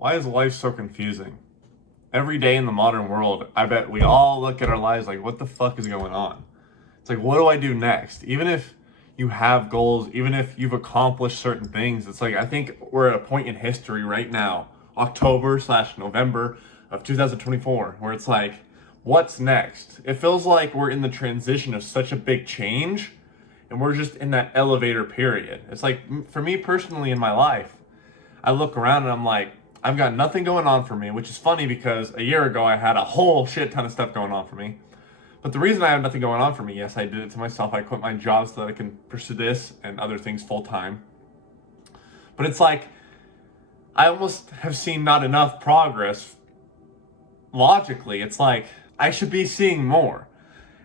Why is life so confusing? Every day in the modern world, I bet we all look at our lives like, what the fuck is going on? It's like, what do I do next? Even if you have goals, even if you've accomplished certain things, it's like, I think we're at a point in history right now, October/November of 2024, where it's like, what's next? It feels like we're in the transition of such a big change, and we're just in that elevator period. It's like, for me personally in my life, I look around and I'm like, I've got nothing going on for me, which is funny because a year ago I had a whole shit ton of stuff going on for me. But the reason I have nothing going on for me, yes, I did it to myself. I quit my job so that I can pursue this and other things full time. But it's like, I almost have seen not enough progress. Logically, it's like, I should be seeing more.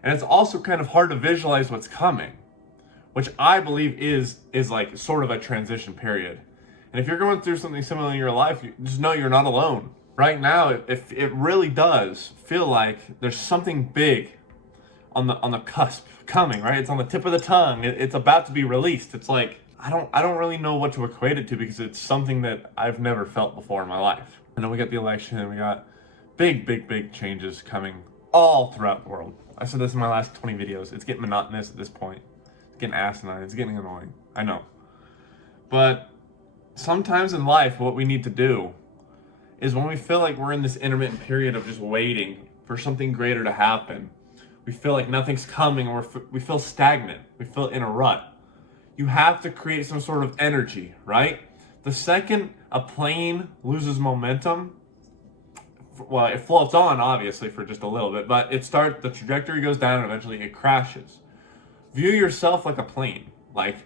And it's also kind of hard to visualize what's coming, which I believe is like sort of a transition period. And if you're going through something similar in your life, just know you're not alone. Right now, it really does feel like there's something big on the cusp coming, right? It's on the tip of the tongue. It's about to be released. It's like, I don't really know what to equate it to because it's something that I've never felt before in my life. I know we got the election and we got big changes coming all throughout the world. I said this in my last 20 videos. It's getting monotonous at this point. It's getting asinine. It's getting annoying. I know. But sometimes in life, what we need to do is when we feel like we're in this intermittent period of just waiting for something greater to happen, we feel like nothing's coming, or we feel stagnant, we feel in a rut. You have to create some sort of energy, right? The second a plane loses momentum, well, it floats on obviously for just a little bit, but the trajectory goes down and eventually it crashes. View yourself like a plane. Like,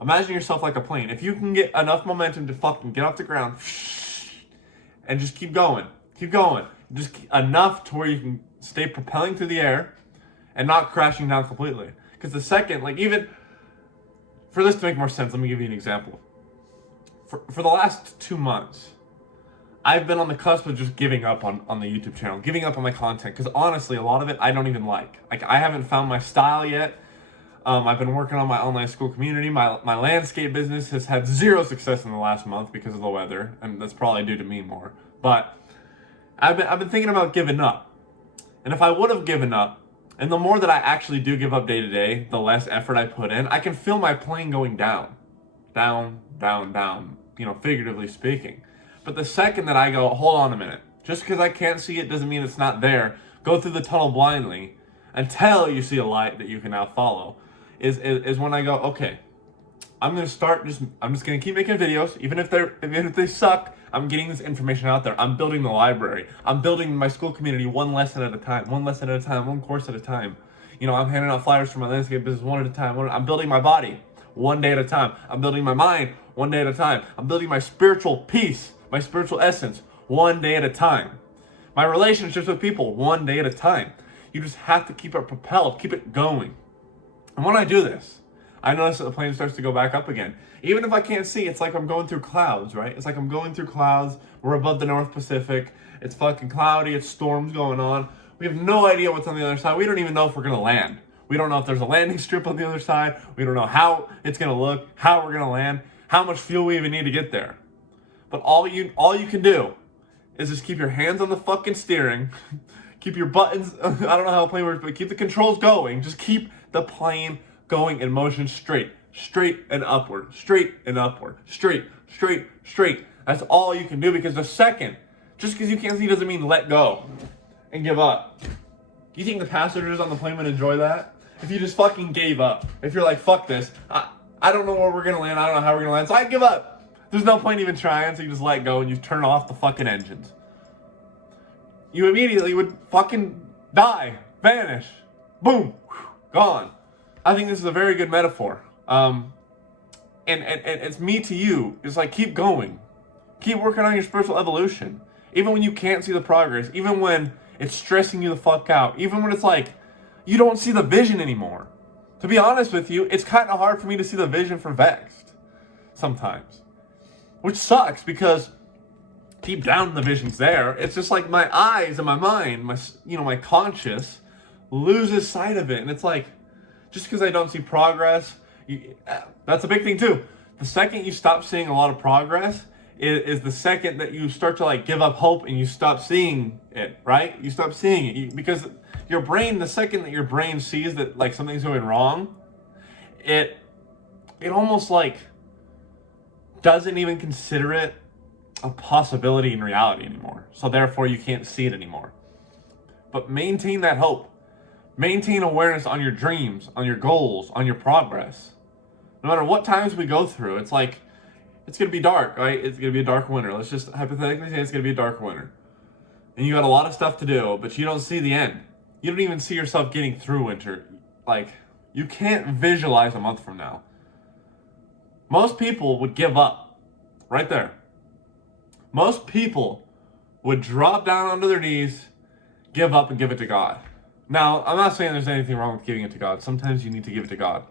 imagine yourself like a plane. If you can get enough momentum to fucking get off the ground and just keep going, just enough to where you can stay propelling through the air and not crashing down completely. Because the second, like, even for this to make more sense, let me give you an example. For the last 2 months, I've been on the cusp of just giving up on the YouTube channel, giving up on my content. Because honestly, a lot of it I don't even like. Like, I haven't found my style yet. I've been working on my online school community. My landscape business has had zero success in the last month because of the weather, and that's probably due to me more. But I've been thinking about giving up. And if I would have given up, and the more that I actually do give up day to day, the less effort I put in, I can feel my plane going down, you know, figuratively speaking. But the second that I go, hold on a minute, just because I can't see it doesn't mean it's not there. Go through the tunnel blindly until you see a light that you can now follow. Is when I go, okay, I'm just gonna keep making videos, even if they suck. I'm getting this information out there. I'm building the library. I'm building my school community one lesson at a time, one course at a time. You know, I'm handing out flyers for my landscape business one at a time. I'm building my body one day at a time. I'm building my mind one day at a time. I'm building my spiritual peace, my spiritual essence one day at a time. My relationships with people one day at a time. You just have to keep it propelled, keep it going. And when I do this, I notice that the plane starts to go back up again. Even if I can't see, it's like I'm going through clouds, right? It's like I'm going through clouds. We're above the North Pacific. It's fucking cloudy. It's storms going on. We have no idea what's on the other side. We don't even know if we're going to land. We don't know if there's a landing strip on the other side. We don't know how it's going to look, how we're going to land, how much fuel we even need to get there. But all you can do is just keep your hands on the fucking steering. Keep your buttons, I don't know how a plane works, but keep the controls going. Just keep the plane going in motion straight and upward, straight. That's all you can do, because the second, just because you can't see doesn't mean let go and give up. Do you think the passengers on the plane would enjoy that? If you just fucking gave up, if you're like, fuck this, I don't know where we're gonna land, I don't know how we're gonna land, so I give up. There's no point even trying, so you just let go and you turn off the fucking engines. You immediately would fucking die, vanish, boom, gone. I think this is a very good metaphor. And it's me to you. It's like, keep going. Keep working on your spiritual evolution. Even when you can't see the progress, even when it's stressing you the fuck out, even when it's like, you don't see the vision anymore. To be honest with you, it's kind of hard for me to see the vision for VEXED sometimes. Which sucks, because deep down the vision's there. It's just like my eyes and my mind, my conscious loses sight of it. And it's like, just because I don't see progress, that's a big thing too. The second you stop seeing a lot of progress is the second that you start to like give up hope and you stop seeing it, right? You stop seeing it because your brain, the second that your brain sees that like something's going wrong, it almost like doesn't even consider it a possibility in reality anymore. So therefore you can't see it anymore. But maintain that hope. Maintain awareness on your dreams, on your goals, on your progress. No matter what times we go through, it's like, it's going to be dark, right? It's going to be a dark winter. Let's just hypothetically say it's going to be a dark winter. And you got a lot of stuff to do, but you don't see the end. You don't even see yourself getting through winter. Like, you can't visualize a month from now. Most people would give up right there. Most people would drop down onto their knees, give up, and give it to God. Now, I'm not saying there's anything wrong with giving it to God. Sometimes you need to give it to God.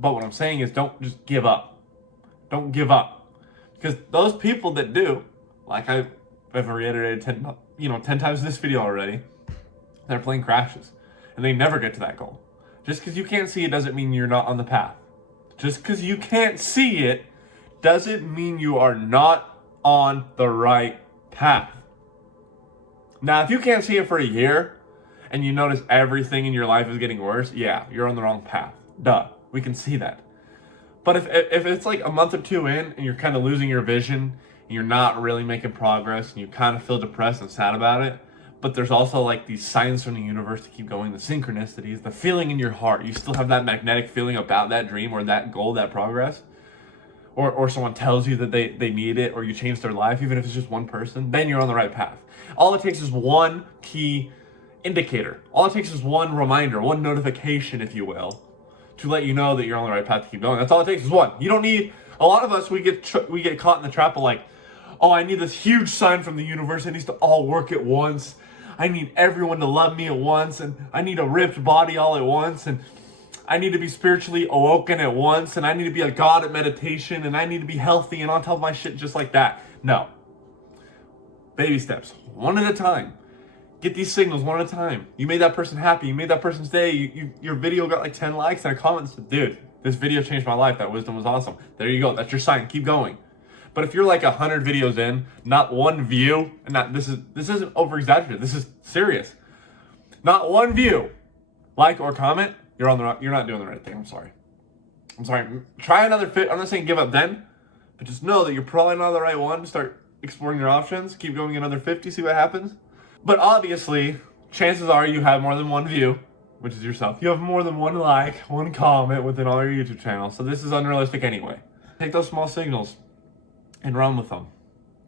But what I'm saying is don't just give up. Don't give up. Because those people that do, like I've reiterated 10 times in this video already, their plane crashes. And they never get to that goal. Just because you can't see it doesn't mean you're not on the path. Just because you can't see it doesn't mean you are not on the right path. Now, if you can't see it for a year and you notice everything in your life is getting worse, yeah, you're on the wrong path. Duh, we can see that. But if it's like a month or two in and you're kind of losing your vision and you're not really making progress and you kind of feel depressed and sad about it, but there's also like these signs from the universe to keep going, the synchronicities, the feeling in your heart, you still have that magnetic feeling about that dream or that goal, that progress, or someone tells you that they need it or you change their life, even if it's just one person, then you're on the right path. All it takes is one key indicator. All it takes is one reminder, one notification, if you will, to let you know that you're on the right path to keep going. That's all it takes is one. You don't need, a lot of us, we get caught in the trap of like, oh, I need this huge sign from the universe. It needs to all work at once. I need everyone to love me at once. And I need a ripped body all at once. And I need to be spiritually awoken at once. And I need to be a god at meditation. And I need to be healthy and on top of my shit just like that. No. Baby steps, one at a time. Get these signals one at a time. You made that person happy. You made that person's day. Your video got like 10 likes and a comment said, dude, this video changed my life. That wisdom was awesome. There you go. That's your sign. Keep going. But if you're like 100 videos in, not one view, and this isn't over exaggerated. This is serious. Not one view, like or comment, you're not doing the right thing. I'm sorry. Try another fit. I'm not saying give up then, but just know that you're probably not the right one. Start exploring your options. Keep going another 50. See what happens. But obviously, chances are you have more than one view, which is yourself. You have more than one like, one comment within all your YouTube channels. So this is unrealistic anyway. Take those small signals and run with them.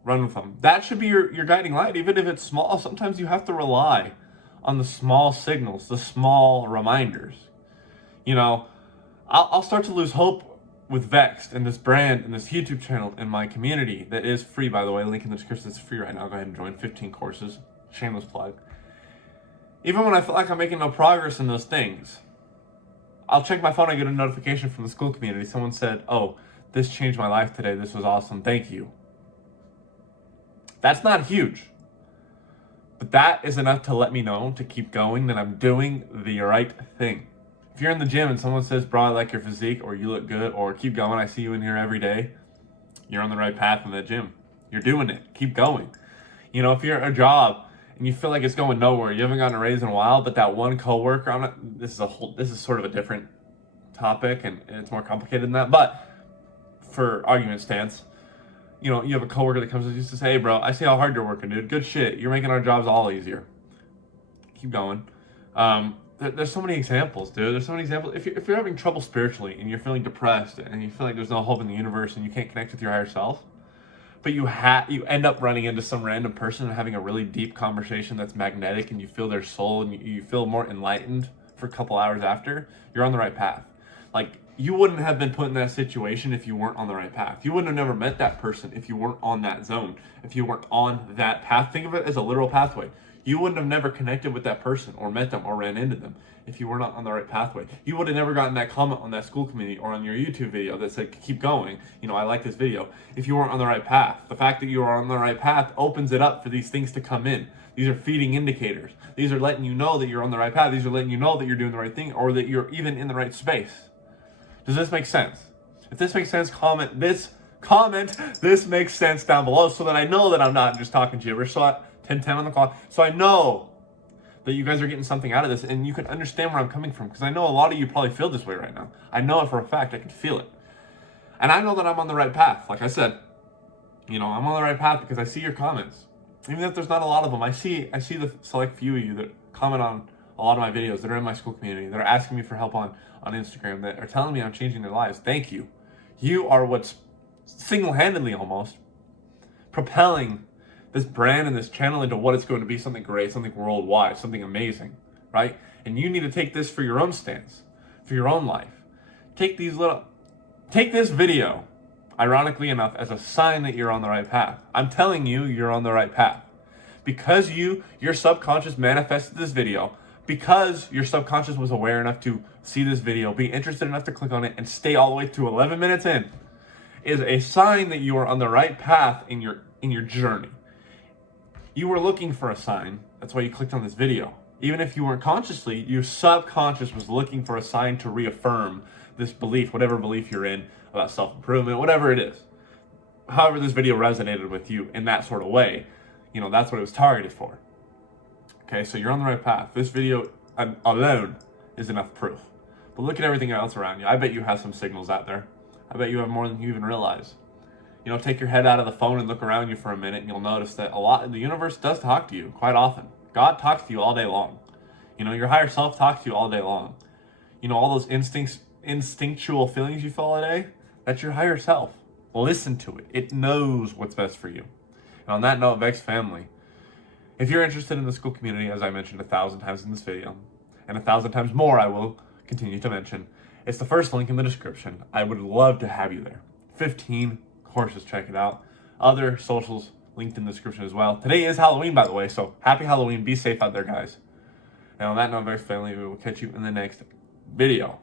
Run with them. That should be your guiding light, even if it's small. Sometimes you have to rely on the small signals, the small reminders. You know, I'll start to lose hope with VEXED and this brand and this YouTube channel and my community that is free, by the way. Link in the description. It's free right now. Go ahead and join. 15 courses. Shameless plug. Even when I feel like I'm making no progress in those things, I'll check my phone. I get a notification from the school community. Someone said, oh, this changed my life today. This was awesome. Thank you. That's not huge. But that is enough to let me know to keep going that I'm doing the right thing. If you're in the gym and someone says, bro, I like your physique, or you look good, or keep going, I see you in here every day, you're on the right path in the gym. You're doing it. Keep going. You know, if you're at a job and you feel like it's going nowhere, you haven't gotten a raise in a while, but that one coworker, this is sort of a different topic and it's more complicated than that, but for argument stance, you know, you have a coworker that comes and says, hey bro, I see how hard you're working, dude. Good shit. You're making our jobs all easier. Keep going. There's so many examples, dude. There's so many examples. If you're having trouble spiritually and you're feeling depressed and you feel like there's no hope in the universe and you can't connect with your higher self, but you end up running into some random person and having a really deep conversation that's magnetic and you feel their soul and you feel more enlightened for a couple hours after, you're on the right path. Like, you wouldn't have been put in that situation if you weren't on the right path. You wouldn't have never met that person if you weren't on that zone, if you weren't on that path. Think of it as a literal pathway. You wouldn't have never connected with that person or met them or ran into them if you were not on the right pathway. You would have never gotten that comment on that school community or on your YouTube video that said, keep going, you know, I like this video, if you weren't on the right path. The fact that you are on the right path opens it up for these things to come in. These are feeding indicators. These are letting you know that you're on the right path. These are letting you know that you're doing the right thing or that you're even in the right space. Does this make sense? If this makes sense, comment this comment, this makes sense down below, so that I know that I'm not just talking gibberish. So at 10:10 on the clock, so I know that you guys are getting something out of this, and you can understand where I'm coming from, because I know a lot of you probably feel this way right now. I know it for a fact. I can feel it. And I know that I'm on the right path. Like I said, I'm on the right path because I see your comments. Even if there's not a lot of them, I see the select few of you that comment on a lot of my videos, that are in my school community, that are asking me for help on Instagram, that are telling me I'm changing their lives. Thank you. You are what's single-handedly almost propelling this brand and this channel into what it's going to be, something great, something worldwide, something amazing, right? And you need to take this for your own stance, for your own life. Take this video, ironically enough, as a sign that you're on the right path. I'm telling you, you're on the right path. Because your subconscious manifested this video, because your subconscious was aware enough to see this video, be interested enough to click on it, and stay all the way to 11 minutes in, is a sign that you are on the right path in your journey. You were looking for a sign. That's why you clicked on this video. Even if you weren't consciously, your subconscious was looking for a sign to reaffirm this belief, whatever belief you're in about self-improvement, whatever it is. However this video resonated with you in that sort of way, that's what it was targeted for. Okay, so you're on the right path. This video alone is enough proof. But look at everything else around you. I bet you have some signals out there. I bet you have more than you even realize. Take your head out of the phone and look around you for a minute, and you'll notice that the universe does talk to you quite often. God talks to you all day long. Your higher self talks to you all day long. All those instinctual feelings you feel all day, that's your higher self. Listen to it. It knows what's best for you. And on that note, VEXED family, if you're interested in the school community, as I mentioned 1,000 times in this video, and 1,000 times more I will continue to mention, it's the first link in the description. I would love to have you there. 15 courses, check it out. Other socials linked in the description as well. Today is Halloween, by the way, so happy Halloween. Be safe out there, guys. And on that note, VEXED family, we will catch you in the next video.